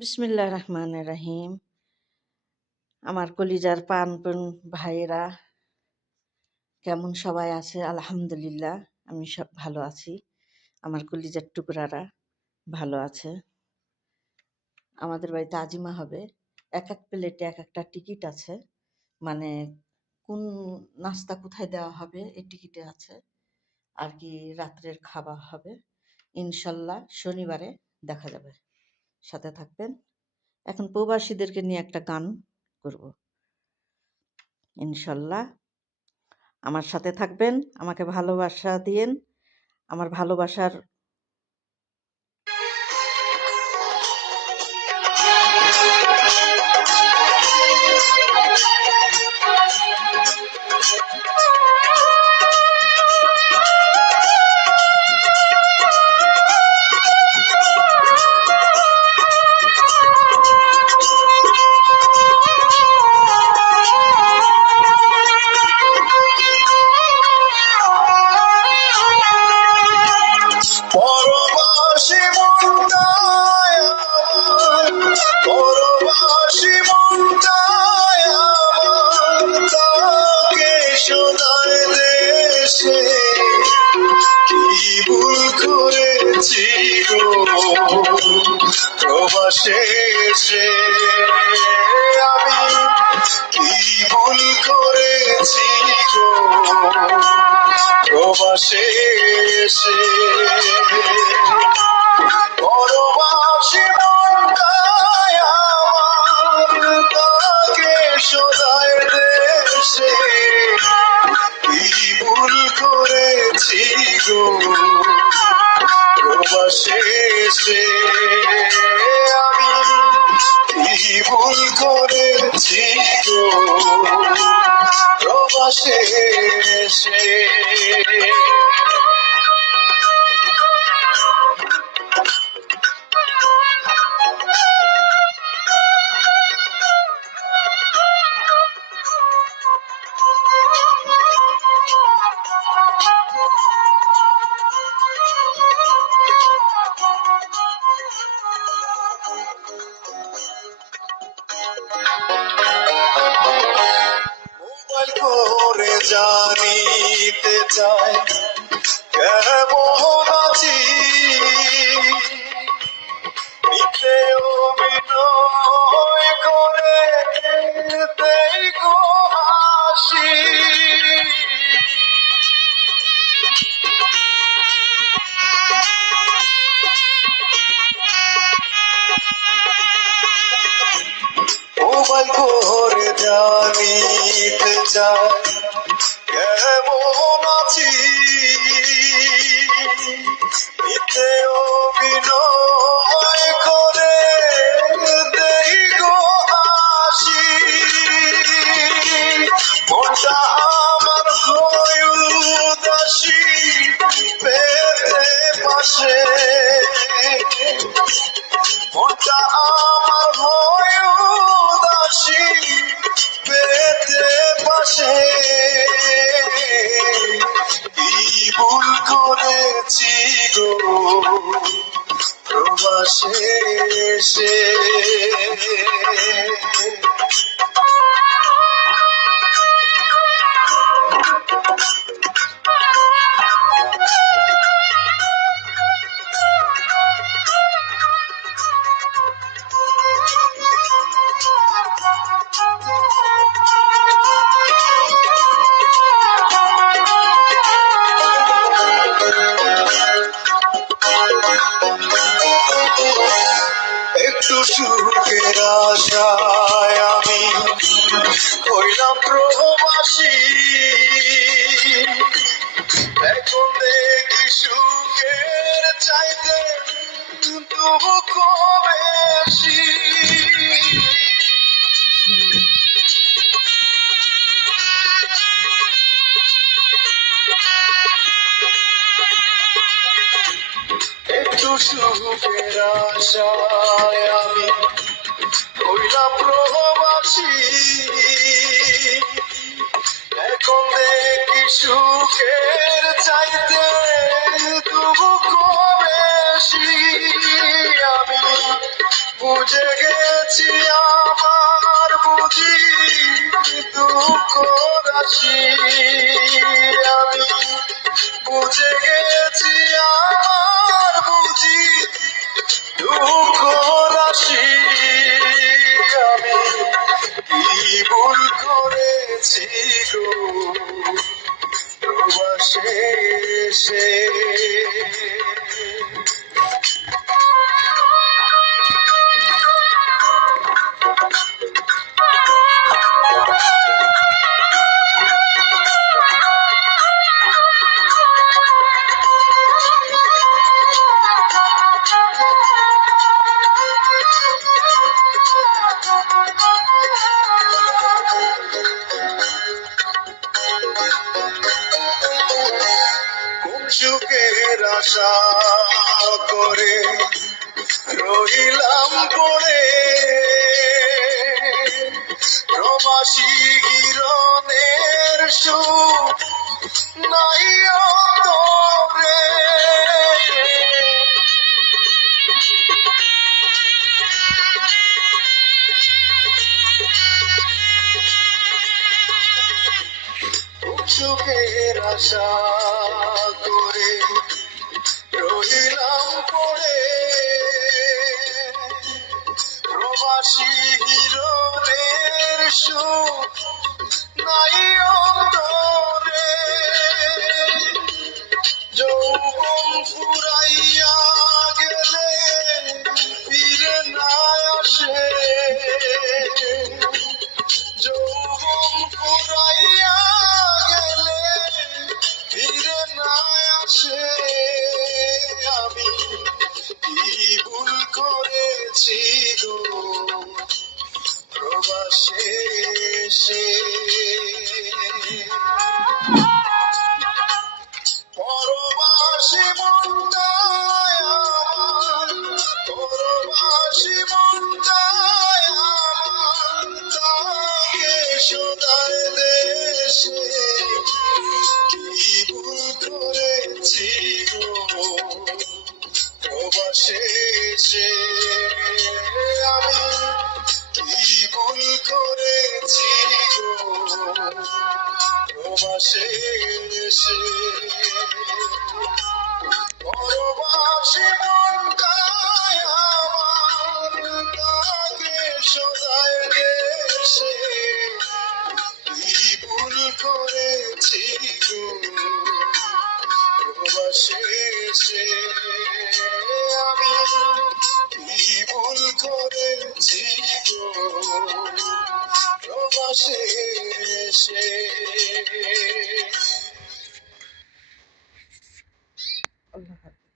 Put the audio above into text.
বিসমিল্লাহির রহমানির রহিম। আমার কলিজার প্রাণপণ ভাইয়েরা কেমন সবাই আছে? আলহামদুলিল্লাহ, আমি সব ভালো আছি। আমার কলিজার টুকরারা ভালো আছে। আমাদের বাড়িতে আজিমা হবে। এক এক প্লেটে এক একটা টিকিট আছে, মানে কোন নাস্তা কোথায় দেওয়া হবে এই টিকিটে আছে। আর কি রাত্রের খাবার হবে ইনশাল্লাহ শনিবারে দেখা যাবে। সাথে থাকবেন। এখন প্রবাসীদেরকে নিয়ে একটা গান করব ইনশাল্লাহ। আমার সাথে থাকবেন, আমাকে ভালোবাসা দিয়েন। আমার ভালোবাসার পরবাসী মনটায় আমার, পরবাসী মনটায় আমার, তাকে শোনায় দেশে কি ভুল করেছি গো প্রবাসে এসে, আমি কি ভুল করেছি গো প্রবাসে এসে। পরবাসী মনটায় আমার, তাকে শোনায় দেশে কি ভুল করেছি গো প্রবাসে এসে, আমি কি ভুল করেছি গো প্রবাসে এসে। মোবাইল করে জানিতে চাই কেমন আছি, নিতে অভিনয় করে দেই গো হাসি। মোবাইল করে জানিতে চাই কেমন আছি, নিতে অভিনয় করে দেই গো হাসি। মনটা আমার হয় উদাসী পেতে পাশে, মনটা আমার হয় উদাসী পেতে পাশে, কি ভুল করেছি গো প্রবাসে এসে। একটু সুখের আশায় আমি হইলাম প্রবাসী, এখন দেখি সুখের চাইতে দুঃখ বেশি। একটু সুখের আশায় আমি হইলাম প্রবাসী, এখন দেখি সুখের চাইতে দুঃখ বেশি। আমি বুঝে গেছি আমার বুঝি দুঃখ রাশি, আমি বুঝে গেছি আমার বুঝি দুঃখ রাশি, আমি কি ভুল করেছি গো প্রবাসে এসে। সুখের আশা করে রইলাম পড়ে, প্রবাসী গিরনের সুখ নাই অন্তরে। সুখের আশা করে রহিলাম পড়ে, প্রবাসী হিরনের সুখ নাই অন্তরে। যৌবন ফুরাইয়া গেলে ফিরে না আসে, যৌবন ফুরাইয়া গেলে ফিরে না আসে, আমি কি ভুল করেছি গো প্রবাসে এসে। পরবাসী মনটায় আমার, পরবাসী মনটায় আমার, তাকে সদায় দেশে কি ভুল করেছি গো প্রবাসে এসে, আমি কি ভুল করেছি গো প্রবাসে এসে। পরবাসী মনটায় আমার, তাকে সদায় দেশে কি ভুল করেছি গো প্রবাসে এসে, আমি কি ভুল করেছি গো প্রবাসে এসে।